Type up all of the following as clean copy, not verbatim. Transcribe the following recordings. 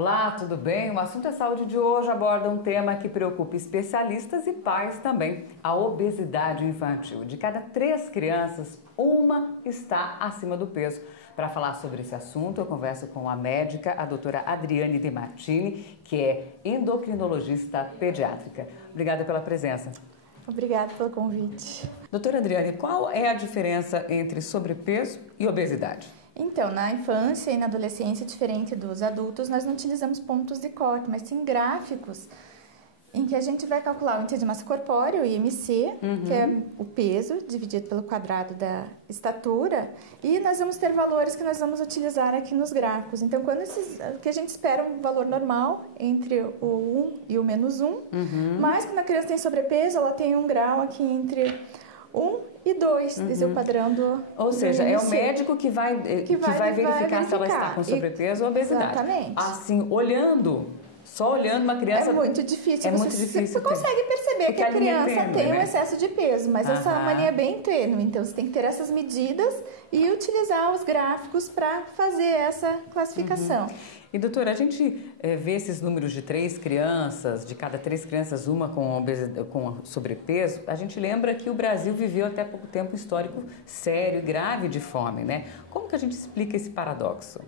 Olá, tudo bem? O Assunto é Saúde de hoje aborda um tema que preocupa especialistas e pais também, a obesidade infantil. De cada 3 crianças, uma está acima do peso. Para falar sobre esse assunto, eu converso com a médica, a doutora Adriane De Martini, que é endocrinologista pediátrica. Obrigada pela presença. Obrigada pelo convite. Doutora Adriane, qual é a diferença entre sobrepeso e obesidade? Então, na infância e na adolescência, diferente dos adultos, nós não utilizamos pontos de corte, mas sim gráficos em que a gente vai calcular o índice de massa corpórea, o IMC, que é o peso dividido pelo quadrado da estatura, e nós vamos ter valores que nós vamos utilizar aqui nos gráficos. Então, quando que a gente espera um valor normal entre o 1 e o -1, mas quando a criança tem sobrepeso, ela tem um grau aqui entre 1 e 2, esse é o padrão do... Ou seja, é o médico que vai verificar se ela está com sobrepeso ou obesidade. Exatamente. Assim, só olhando uma criança... É muito difícil. É muito difícil. Você consegue perceber que a criança tem um excesso de peso, mas essa mania é bem tênue. Então, você tem que ter essas medidas e utilizar os gráficos para fazer essa classificação. E, doutora, a gente vê esses números de 3 crianças, de cada 3 crianças, uma com sobrepeso. A gente lembra que o Brasil viveu até pouco tempo um histórico sério e grave de fome, né? Como que a gente explica esse paradoxo?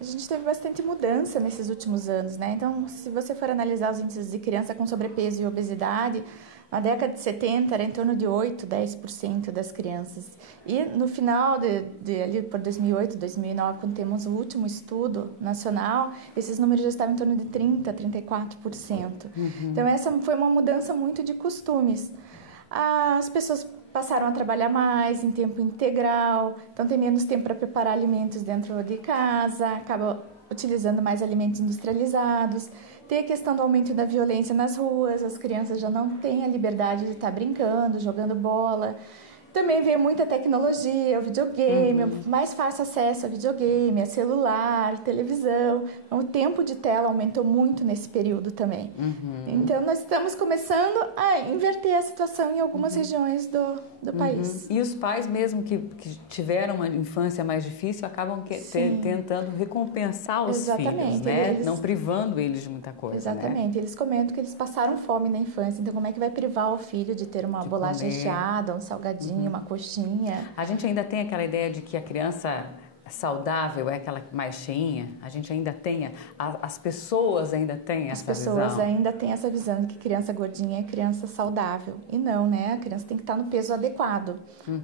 A gente teve bastante mudança nesses últimos anos, né? Então, se você for analisar os índices de criança com sobrepeso e obesidade, na década de 70 era em torno de 8, 10% das crianças. E no final ali por 2008, 2009, quando temos o último estudo nacional, esses números já estavam em torno de 30, 34%. Então, essa foi uma mudança muito de costumes. As pessoas passaram a trabalhar mais em tempo integral, então tem menos tempo para preparar alimentos dentro de casa, acaba utilizando mais alimentos industrializados. Tem a questão do aumento da violência nas ruas, as crianças já não têm a liberdade de estar brincando, jogando bola. Também veio muita tecnologia, o videogame, mais fácil acesso a videogame, a celular, televisão. Então, o tempo de tela aumentou muito nesse período também. Então, nós estamos começando a inverter a situação em algumas regiões do país. E os pais, mesmo que tiveram uma infância mais difícil, acabam tentando recompensar os filhos, né? Não privando eles de muita coisa. Exatamente. Né? Eles comentam que eles passaram fome na infância, então como é que vai privar o filho de ter uma bolacha recheada, um salgadinho, uma coxinha? A gente ainda tem aquela ideia de que a criança saudável é aquela mais cheinha. A gente ainda tem, as pessoas ainda têm essa visão. As pessoas ainda têm essa visão de que criança gordinha é criança saudável. E não, né? A criança tem que estar no peso adequado.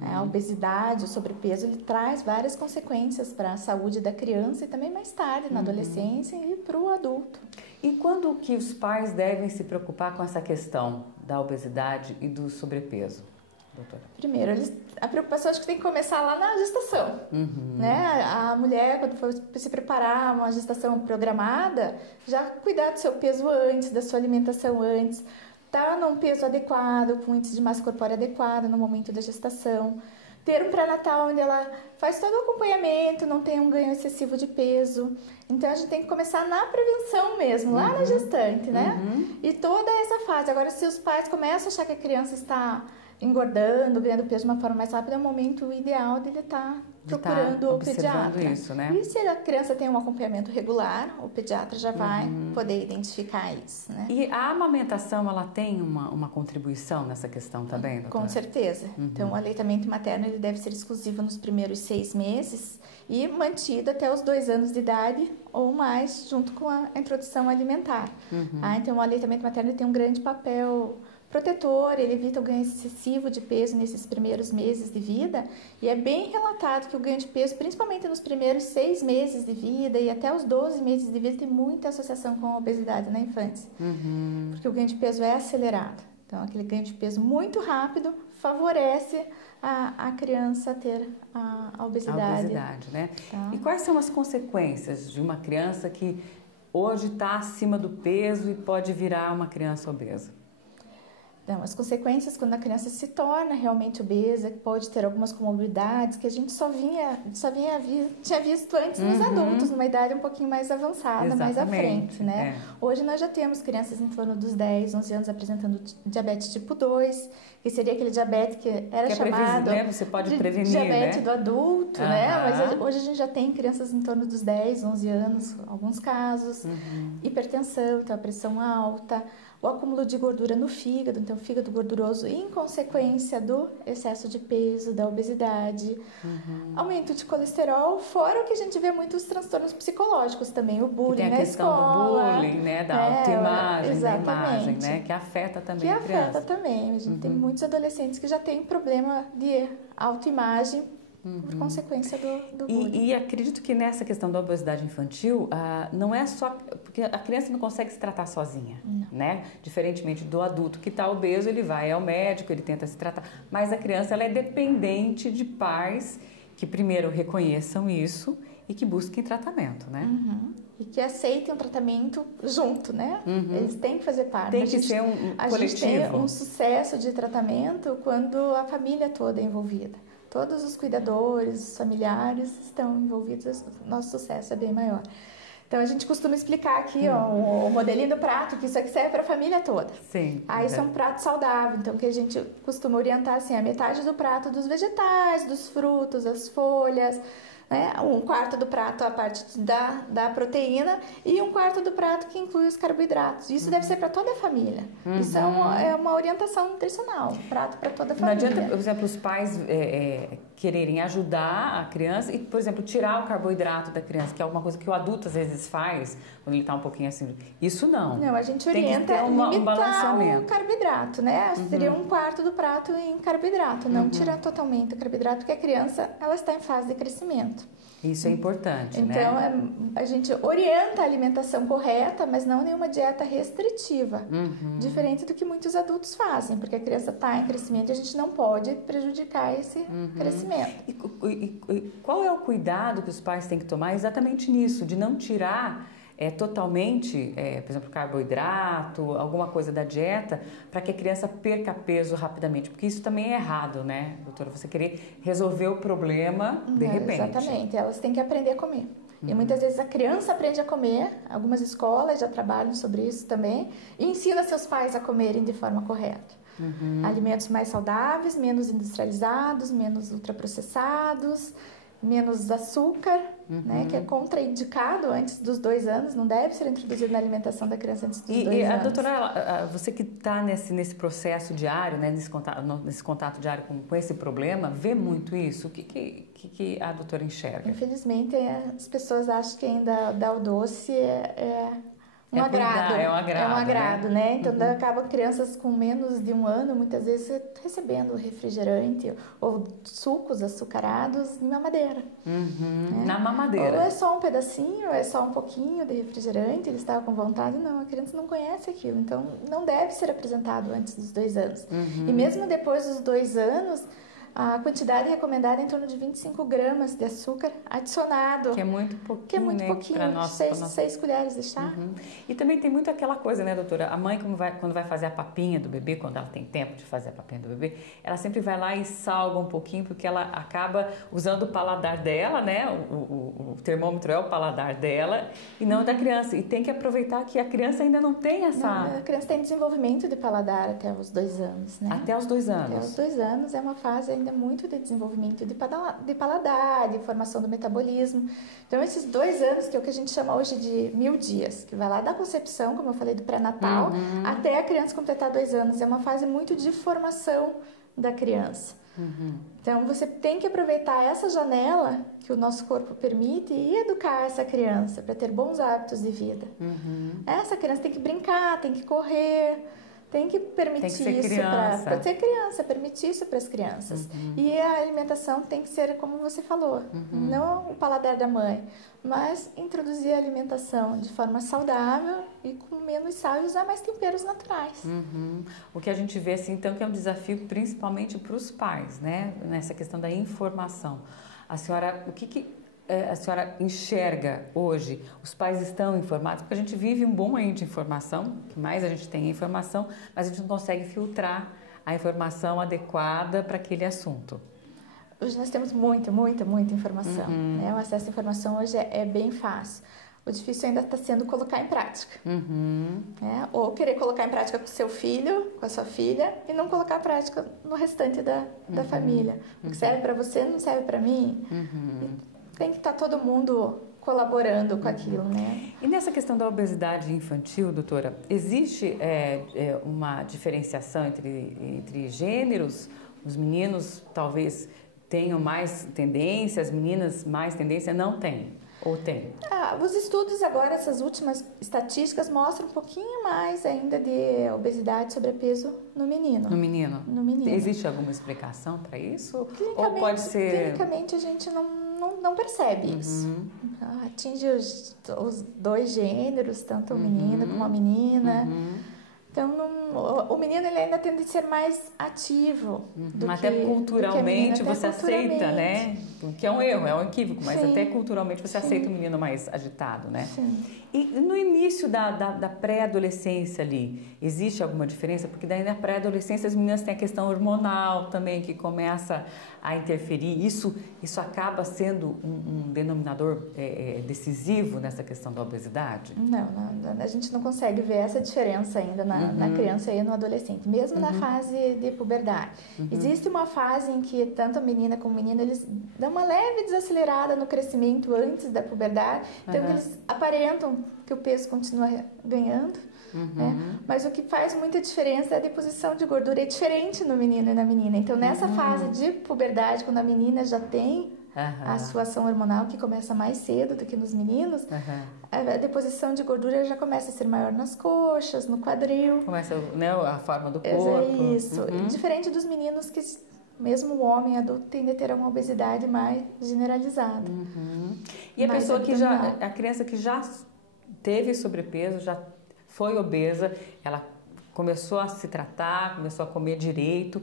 A obesidade, o sobrepeso, ele traz várias consequências para a saúde da criança e também mais tarde, na adolescência e para o adulto. E quando que os pais devem se preocupar com essa questão da obesidade e do sobrepeso? Doutora. Primeiro, a preocupação acho que tem que começar lá na gestação, né? A mulher, quando for se preparar uma gestação programada, já cuidar do seu peso antes, da sua alimentação antes, tá num peso adequado, com índice de massa corpórea adequado no momento da gestação, ter um pré-natal onde ela faz todo o acompanhamento, não tem um ganho excessivo de peso. Então, a gente tem que começar na prevenção mesmo, lá na gestante, né? E toda essa fase. Agora, se os pais começam a achar que a criança está engordando, ganhando peso de uma forma mais rápida, é o momento ideal de ele estar procurando o pediatra. Isso, né? E se a criança tem um acompanhamento regular, o pediatra já vai poder identificar isso, né? E a amamentação, ela tem uma contribuição nessa questão também, doutora? Com certeza. Então, o aleitamento materno ele deve ser exclusivo nos primeiros 6 meses e mantido até os 2 anos de idade ou mais, junto com a introdução alimentar. Então, o aleitamento materno tem um grande papel protetor, ele evita o ganho excessivo de peso nesses primeiros meses de vida, e é bem relatado que o ganho de peso, principalmente nos primeiros 6 meses de vida e até os 12 meses de vida, tem muita associação com a obesidade na infância, porque o ganho de peso é acelerado. Então, aquele ganho de peso muito rápido favorece a criança ter a obesidade. A obesidade, né? Tá. E quais são as consequências de uma criança que hoje está acima do peso e pode virar uma criança obesa? Então, as consequências quando a criança se torna realmente obesa, que pode ter algumas comorbidades que a gente tinha visto antes nos adultos, numa idade um pouquinho mais avançada, mais à frente, né? Hoje nós já temos crianças em torno dos 10, 11 anos apresentando diabetes tipo 2, que seria aquele diabetes que era chamado né? Você pode prevenir, diabetes, né? do adulto, né? Mas hoje a gente já tem crianças em torno dos 10, 11 anos, alguns casos, hipertensão, então a pressão alta, o acúmulo de gordura no fígado, então fígado gorduroso em consequência do excesso de peso, da obesidade, aumento de colesterol, fora o que a gente vê muitos transtornos psicológicos também, o bullying na escola. Tem a questão do bullying, né, da autoimagem, da imagem, né, que afeta também a criança. Que afeta também, a gente tem muitos adolescentes que já têm problema de autoimagem por consequência do bullying. E acredito que nessa questão da obesidade infantil, não é só... Porque a criança não consegue se tratar sozinha, né? Diferentemente do adulto que está obeso, ele vai ao médico, ele tenta se tratar. Mas a criança, ela é dependente de pais que primeiro reconheçam isso e que busquem tratamento, né? E que aceitem o tratamento junto, né? Eles têm que fazer parte. Tem que ser um coletivo. A gente tem um sucesso de tratamento quando a família toda é envolvida. Todos os cuidadores, os familiares estão envolvidos, nosso sucesso é bem maior. Então, a gente costuma explicar aqui o modelinho do prato, que isso aqui serve para a família toda. Sim. Aí isso é um prato saudável, então que a gente costuma orientar assim, a metade do prato dos vegetais, dos frutos, as folhas, né? Um quarto do prato a parte da proteína e um quarto do prato que inclui os carboidratos. Isso deve ser para toda a família. Isso é uma orientação nutricional, prato para toda a família. Não adianta, por exemplo, os pais quererem ajudar a criança e, por exemplo, tirar o carboidrato da criança, que é alguma coisa que o adulto às vezes faz quando ele está um pouquinho assim. Isso não. Não, a gente orienta a limitar o carboidrato, né? Seria um quarto do prato em carboidrato, não tirar totalmente o carboidrato, porque a criança ela está em fase de crescimento. Isso é importante, então, né? Então, a gente orienta a alimentação correta, mas não nenhuma dieta restritiva. Diferente do que muitos adultos fazem, porque a criança está em crescimento e a gente não pode prejudicar esse crescimento. E qual é o cuidado que os pais têm que tomar exatamente nisso, de não tirar totalmente, por exemplo, carboidrato, alguma coisa da dieta, para que a criança perca peso rapidamente? Porque isso também é errado, né, doutora? Você querer resolver o problema de repente. Exatamente, elas têm que aprender a comer. E muitas vezes a criança aprende a comer, algumas escolas já trabalham sobre isso também, e ensina seus pais a comerem de forma correta. Alimentos mais saudáveis, menos industrializados, menos ultraprocessados, menos açúcar, né, que é contraindicado antes dos 2 anos, não deve ser introduzido na alimentação da criança antes dos 2 anos. E a doutora, você que está nesse processo diário, né, nesse contato diário com esse problema, vê muito isso? O que a doutora enxerga? Infelizmente, as pessoas acham que ainda dar o doce é um agrado. É um agrado, né? Então, acabam crianças com menos de 1 ano, muitas vezes, recebendo refrigerante ou sucos açucarados na mamadeira. Né? Na mamadeira. Ou é só um pedacinho, ou é só um pouquinho de refrigerante, eles estavam com vontade. Não, a criança não conhece aquilo. Então, não deve ser apresentado antes dos 2 anos. E mesmo depois dos 2 anos, a quantidade recomendada é em torno de 25 gramas de açúcar adicionado. Que é muito pouquinho, para nós. 6 colheres de chá. E também tem muito aquela coisa, né, doutora? A mãe, quando vai fazer a papinha do bebê, quando ela tem tempo de fazer a papinha do bebê, ela sempre vai lá e salga um pouquinho, porque ela acaba usando o paladar dela, né? O termômetro é o paladar dela e não da criança. E tem que aproveitar que a criança ainda não tem essa... Não, a criança tem desenvolvimento de paladar até os 2 anos, né? Até os 2 anos. Até os 2 anos é uma fase ainda muito de desenvolvimento de paladar, de formação do metabolismo. Então, esses 2 anos, que é o que a gente chama hoje de 1000 dias, que vai lá da concepção, como eu falei, do pré-natal, até a criança completar 2 anos. É uma fase muito de formação da criança. Então, você tem que aproveitar essa janela que o nosso corpo permite e educar essa criança para ter bons hábitos de vida. Essa criança tem que brincar, tem que correr... Tem que permitir isso para ser criança, permitir isso para as crianças. E a alimentação tem que ser, como você falou, não o paladar da mãe, mas introduzir a alimentação de forma saudável e com menos sal e usar mais temperos naturais. O que a gente vê, assim, então, que é um desafio principalmente para os pais, né? Nessa questão da informação. A senhora, a senhora enxerga hoje? Os pais estão informados? Porque a gente vive um bom momento de informação, o que mais a gente tem é informação, mas a gente não consegue filtrar a informação adequada para aquele assunto. Hoje nós temos muita informação. Né? O acesso à informação hoje é bem fácil. O difícil ainda está sendo colocar em prática. Né? Ou querer colocar em prática com o seu filho, com a sua filha, e não colocar em prática no restante da família. O que serve para você não serve para mim. Tem que estar todo mundo colaborando com aquilo, né? E nessa questão da obesidade infantil, doutora, existe uma diferenciação entre gêneros? Os meninos talvez tenham mais tendência, as meninas mais tendência? Não tem? Ou tem? Os estudos agora, essas últimas estatísticas, mostram um pouquinho mais ainda de obesidade e sobrepeso no menino. No menino? No menino. Existe alguma explicação para isso? Ou pode ser... Clinicamente a gente não percebe isso. Atinge os dois gêneros, tanto o menino como a menina. Então, o menino ele ainda tende a ser mais ativo do até que culturalmente até você aceita, né? O que é um erro, é um equívoco, mas Sim. até culturalmente você aceita o menino mais agitado, né? Sim. E no início da pré-adolescência ali, existe alguma diferença? Porque daí na pré-adolescência as meninas têm a questão hormonal também que começa a interferir. Isso acaba sendo um denominador decisivo nessa questão da obesidade? Não, a gente não consegue ver essa diferença ainda na criança e no adolescente, mesmo na fase de puberdade. Existe uma fase em que tanto a menina como o menino, eles dão uma leve desacelerada no crescimento antes da puberdade, então eles aparentam que o peso continua ganhando, né? Mas o que faz muita diferença é a deposição de gordura, é diferente no menino e na menina. Então nessa fase de puberdade, quando a menina já tem a sua ação hormonal, que começa mais cedo do que nos meninos, a deposição de gordura já começa a ser maior nas coxas, no quadril. Começa, né, a forma do corpo. Isso. Diferente dos meninos que, mesmo o homem adulto, tende a ter uma obesidade mais generalizada. E a pessoa que a criança que já teve sobrepeso, já foi obesa, ela começou a se tratar, começou a comer direito,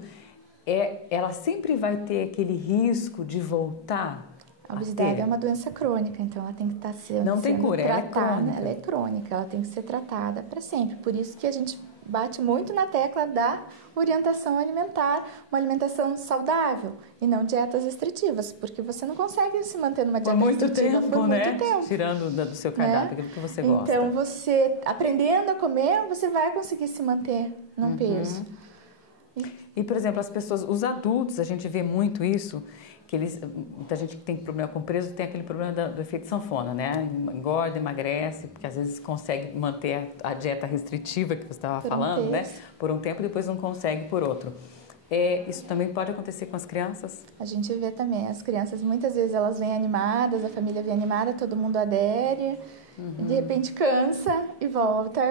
ela sempre vai ter aquele risco de voltar? A obesidade é uma doença crônica, então ela tem que estar sendo Não tem cura, tratada. Ela é crônica, ela tem que ser tratada para sempre. Por isso que a gente bate muito na tecla da orientação alimentar, uma alimentação saudável e não dietas restritivas, porque você não consegue se manter numa dieta restritiva por muito tempo. Tirando do seu cardápio aquilo que você gosta. Então, você aprendendo a comer, você vai conseguir se manter num peso. E, por exemplo, as pessoas, os adultos, a gente vê muito isso, que muita gente que tem problema com peso tem aquele problema do efeito sanfona, né? Engorda, emagrece, porque às vezes consegue manter a dieta restritiva que você estava falando, né? Por um tempo, depois não consegue por outro. Isso também pode acontecer com as crianças? A gente vê também, as crianças muitas vezes elas vêm animadas, a família vem animada, todo mundo adere, e de repente cansa e volta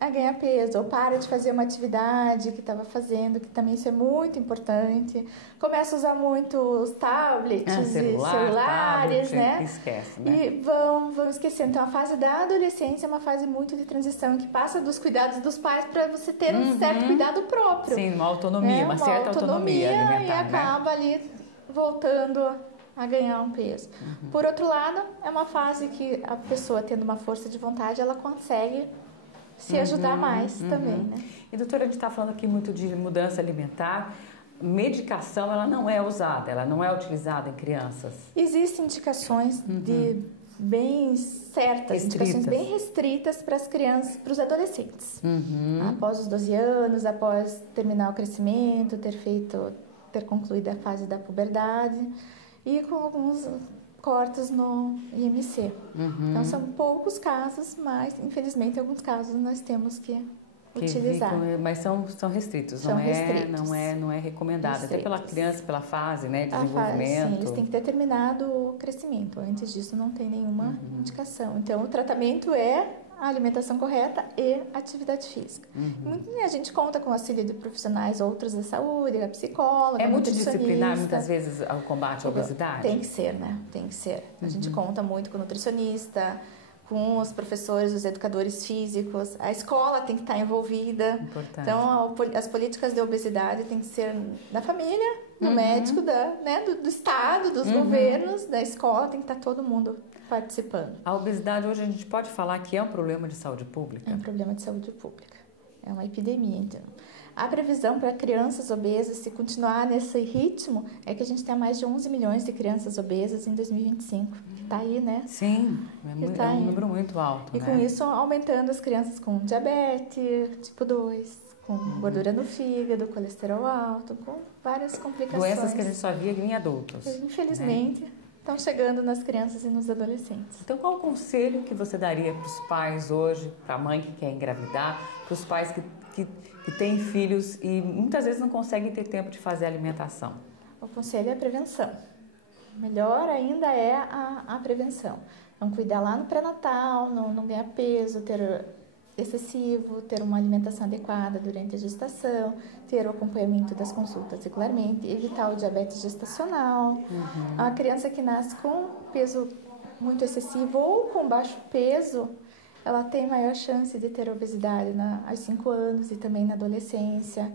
a ganhar peso, ou para de fazer uma atividade que estava fazendo, que também isso é muito importante. Começa a usar muito os tablets e celulares, tablet, né? Esquece, né? E vão esquecendo. Então, a fase da adolescência é uma fase muito de transição, que passa dos cuidados dos pais para você ter um certo cuidado próprio. Sim, uma autonomia, uma certa autonomia alimentar, e acaba ali voltando a ganhar um peso. Por outro lado, é uma fase que a pessoa, tendo uma força de vontade, ela consegue se ajudar mais também, né? E, doutora, a gente está falando aqui muito de mudança alimentar. Medicação, ela não é usada, ela não é utilizada em crianças? Existem indicações bem certas, indicações bem restritas para as crianças, para os adolescentes. Após os 12 anos, após terminar o crescimento, ter concluído a fase da puberdade e com alguns cortes no IMC. Então, são poucos casos, mas, infelizmente, em alguns casos nós temos que utilizar. Mas são restritos, são restritos. Não é recomendado, até pela criança, pela fase, né, de desenvolvimento. Sim, eles têm que ter terminado o crescimento. Antes disso, não tem nenhuma indicação. Então, o tratamento é a alimentação correta e atividade física. A gente conta com o auxílio de profissionais, outros da saúde, a psicóloga, é multidisciplinar, muitas vezes, o combate à obesidade? Tem que ser, né? Tem que ser. A gente conta muito com o nutricionista, com os professores, os educadores físicos, a escola tem que estar envolvida. Importante. Então, as políticas de obesidade têm que ser da família, do médico, do Estado, dos governos, da escola, tem que estar todo mundo participando. A obesidade hoje a gente pode falar que é um problema de saúde pública? É um problema de saúde pública. É uma epidemia, então. A previsão para crianças obesas, se continuar nesse ritmo, é que a gente tenha mais de 11 milhões de crianças obesas em 2025. Está aí, né? Sim, é um número muito alto. E com isso, aumentando as crianças com diabetes, tipo 2, com gordura no fígado, colesterol alto, com várias complicações. Doenças que a gente só via em adultos. Infelizmente, estão chegando nas crianças e nos adolescentes. Então, qual o conselho que você daria para os pais hoje, para a mãe que quer engravidar, para os pais que têm filhos e muitas vezes não conseguem ter tempo de fazer a alimentação? O conselho é a prevenção. Melhor ainda é a prevenção. Então, cuidar lá no pré-natal, não ganhar peso, ter excessivo, ter uma alimentação adequada durante a gestação, ter o acompanhamento das consultas regularmente, evitar o diabetes gestacional. A criança que nasce com peso muito excessivo ou com baixo peso, ela tem maior chance de ter obesidade aos 5 anos e também na adolescência.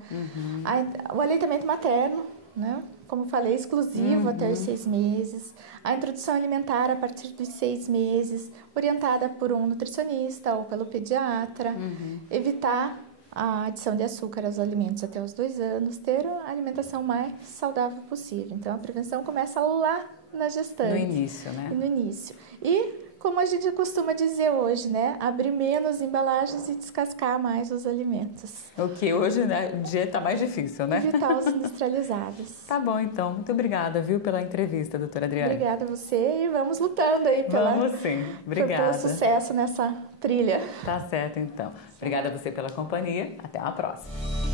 O aleitamento materno, né? Como falei, exclusivo até os 6 meses. A introdução alimentar a partir dos 6 meses, orientada por um nutricionista ou pelo pediatra. Evitar a adição de açúcar aos alimentos até os 2 anos. Ter a alimentação mais saudável possível. Então, a prevenção começa lá na gestante. No início, né? No início. E, como a gente costuma dizer hoje, né? Abrir menos embalagens e descascar mais os alimentos. O que hoje, né, o dia está mais difícil, né? Evitar os industrializados. Tá bom, então. Muito obrigada, viu, pela entrevista, doutora Adriane. Obrigada a você e vamos lutando aí Vamos sim. Obrigada. pelo sucesso nessa trilha. Tá certo, então. Obrigada a você pela companhia. Até a próxima.